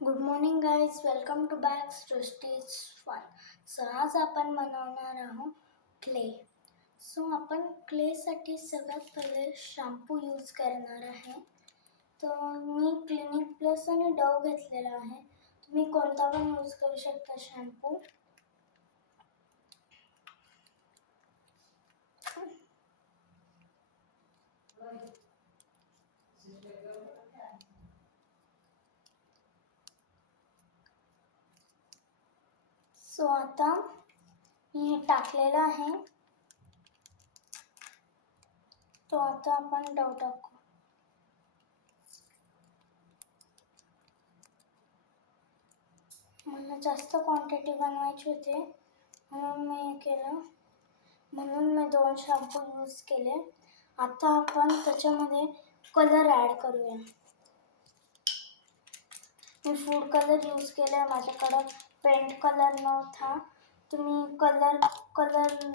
Good morning guys, welcome to back Srushti's fun. आज आपण बनवणार आहोत क्ले. आपण क्लेसाठी सगळ्यात पहिले शॅम्पू यूज करणार आहे. तर मी क्लिनिक प्लस आणि डव घेतलेला आहे. तुम्ही कोणता पण यूज करू शकता शॅम्पू. आता मी हे टाकलेलं आहे. आता आपण डव टाकू. मला जास्त क्वांटिटी बनवायची होती म्हणून मी केलं. म्हणून मी 2 शॅम्पू यूज केले. आता आपण त्याच्यामध्ये कलर ॲड करूया. मी फूड कलर यूज केला आहे. माझ्याकडं पेंट कलर नव्हता. तुम्ही कलर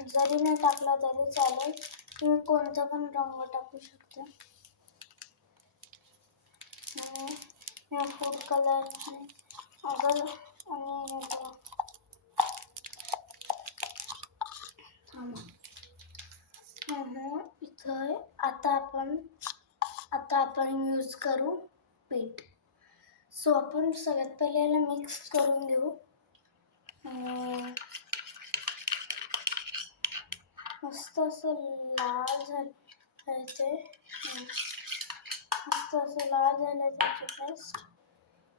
जरी नाही टाकला तरी चालेल. तुम्ही कोणता पण रंग टाकू शकता. मी फूड कलर आणि इथं आता आपण यूज करू पीठ. आपण सगळ्यात पहिले याला मिक्स करून घेऊ. मस्त असं लाल झालं ते. मस्त असं लाल झालं त्याची पेस्ट.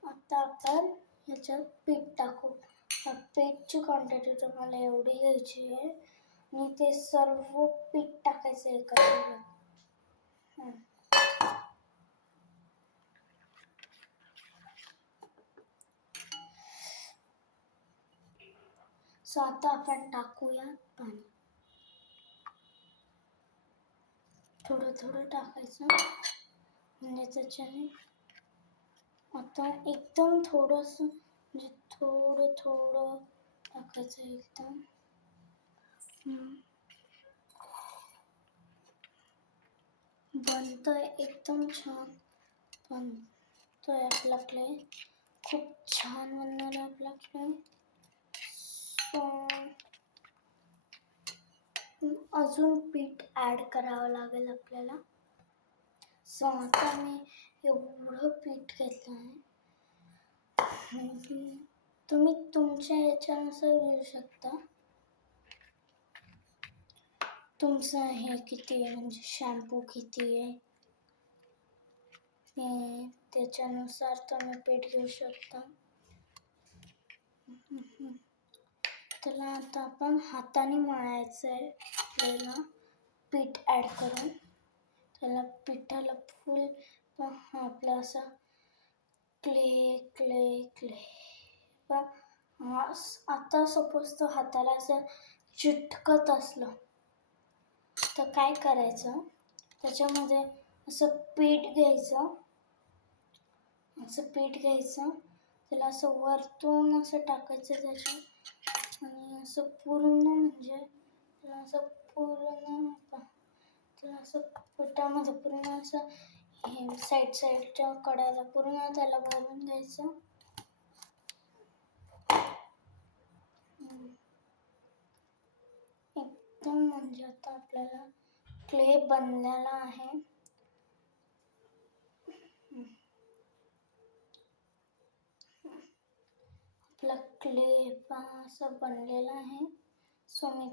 आता आपण ह्याच्यात पीठ टाकू. पीठची क्वांटिटी तुम्हाला एवढी घ्यायची आहे आणि ते सर्व पीठ टाकायचं एका सोबत. आता आपण टाकूया पाणी. थोडं थोडं टाकायचं म्हणजे त्याच्याने आता एकदम थोडंसं म्हणजे थोडं थोडं टाकायचं एकदम. बनतोय एकदम छान बनतोय आपला क्ले. खूप छान बनणार आहे आपला क्ले. अजून पीठ ॲड करावं लागेल आपल्याला. आता मी एवढं पीठ घेतलं आहे. तुम्ही तुमच्या ह्याच्यानुसार घेऊ शकता. तुमचं हे किती आहे म्हणजे शॅम्पू किती आहे त्याच्यानुसार तुम्ही पीठ घेऊ शकता. त्याला आता आपण हाताने मळायचं आहे आपल्याला पीठ ॲड करून. त्याला पिठाला फुल आपलं असं क्ले क्ले क्ले. आता सपोज तो हाताला असं चिटकत असलं तर काय करायचं, त्याच्यामध्ये असं पीठ घ्यायचं. त्याला असं वरतून असं टाकायचं त्याच्यात आणि असं पूर्ण म्हणजे त्याला असं पिठामध्ये पूर्ण असं हे साईडच्या कडाला पूर्ण त्याला भरून घ्यायचं. एकदम म्हणजे आता आपल्याला क्ले बनलेला आहे. आपला क्ले असं बनलेला आहे. मी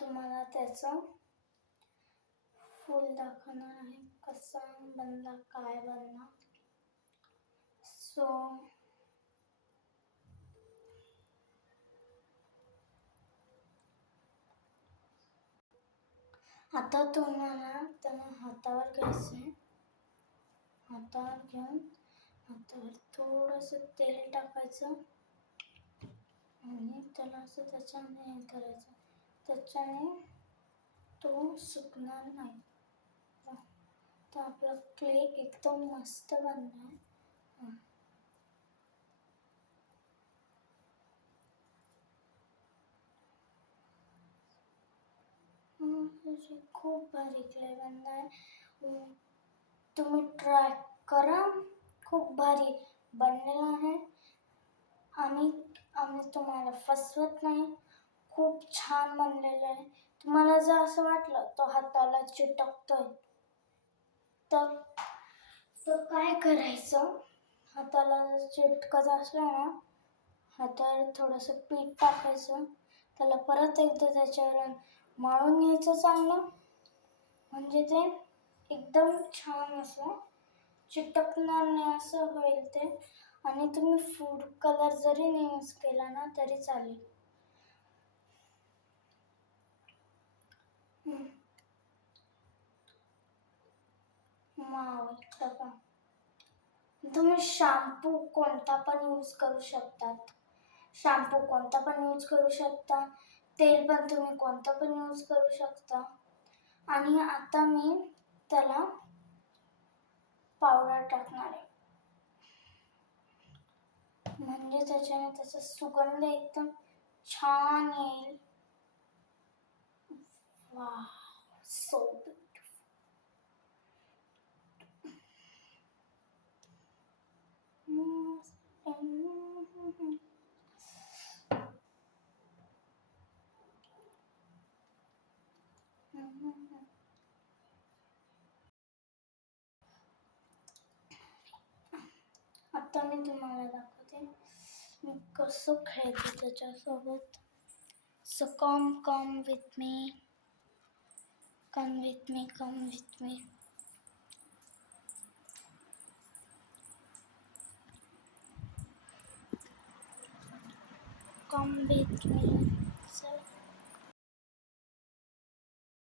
तुम्हाला त्याचं फुल दाखवणार आहे कसा बनला, काय बनला. आता तुम्हाला त्याला हातावर घ्यायचं आहे. हातावर घेऊन हातावर थोडंसं तेल टाकायचं आणि त्याला असं त्याच्याने हे करायचं. त्याच्याने तो सुकणार नाही. तर आपला क्ले एकदम मस्त बनला आहे. खूप भारी क्ले बनला आहे. तुम्ही ट्राय करा. खूप भारी बनलेला आहे. आम्ही आम्ही तुम्हाला फसवत नाही. खूप छान बनलेलं आहे. तुम्हाला जर असं वाटलं तो हाताला चिटकतोय तर तर काय करायचं, हाताला जर चिटकत असलं ना, हातावर थोडंसं पीठ टाकायचं, त्याला परत एकदा त्याच्यावर मळून घ्यायचं चांगलं, म्हणजे ते एकदम छान असं चिटकणार नाही असं होईल ते. आणि तुम्ही फूड कलर जरी नाही यूज केला ना तरी चालेल. बघा, तुम्ही शॅम्पू कोणता पण यूज करू शकतात. शॅम्पू कोणता पण यूज करू शकता. तेल पण तुम्ही कोणतं पण यूज करू शकता. आणि आता मी त्याला पावडर टाकणार आहे, म्हणजे त्याच्याने त्याचा सुगंध एकदम छान येईल. वाह, सो आता मी तुम्हाला दाखवते मी कसं खेळते त्याच्यासोबत. So come with me, come with me, come with me. Come with me.